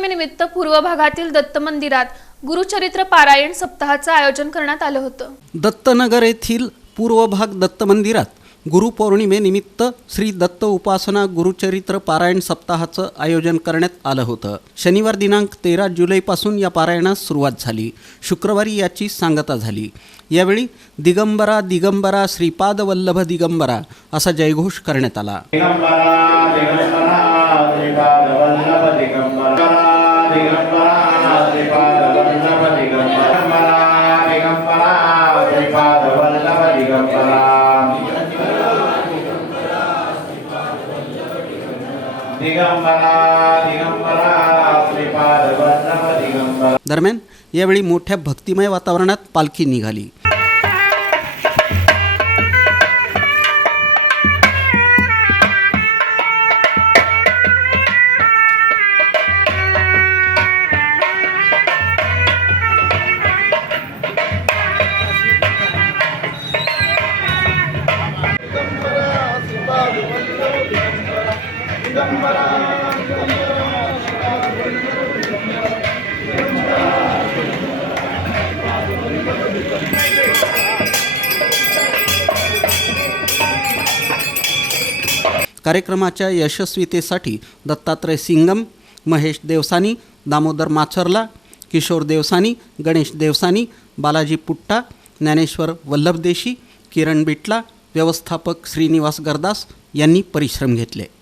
गुरुपौर्णिमेनिमित्त पूर्व भागातील दत्त मंदिरात गुरुचरित्र पारायण सप्ताहाचं आयोजन करण्यात आलं होतं. दत्तनगर येथील पूर्व भाग दत्त मंदिरात गुरुपौर्णिमेनिमित्त श्री दत्त उपासना गुरुचरित्र पारायण सप्ताहाचं आयोजन करण्यात आलं होतं. शनिवार दिनांक तेरा जुलैपासून या पारायणास सुरुवात झाली. शुक्रवारी याची सांगता झाली. यावेळी दिगंबरा दिगंबरा श्रीपाद वल्लभ दिगंबरा असा जयघोष करण्यात आला. दरम्यान यावेळी मोठ्या भक्तिमय वातावरणात पालखी निघाली. कार्यक्रमाच्या यशस्वीतेसाठी दत्तात्रय सिंगम महेश देवसानी दामोदर माचरला किशोर देवसानी गणेश देवसानी बालाजी पुट्टा ज्ञानेश्वर वल्लभदेशी किरण बिटला व्यवस्थापक श्रीनिवास गरदास यांनी परिश्रम घेतले.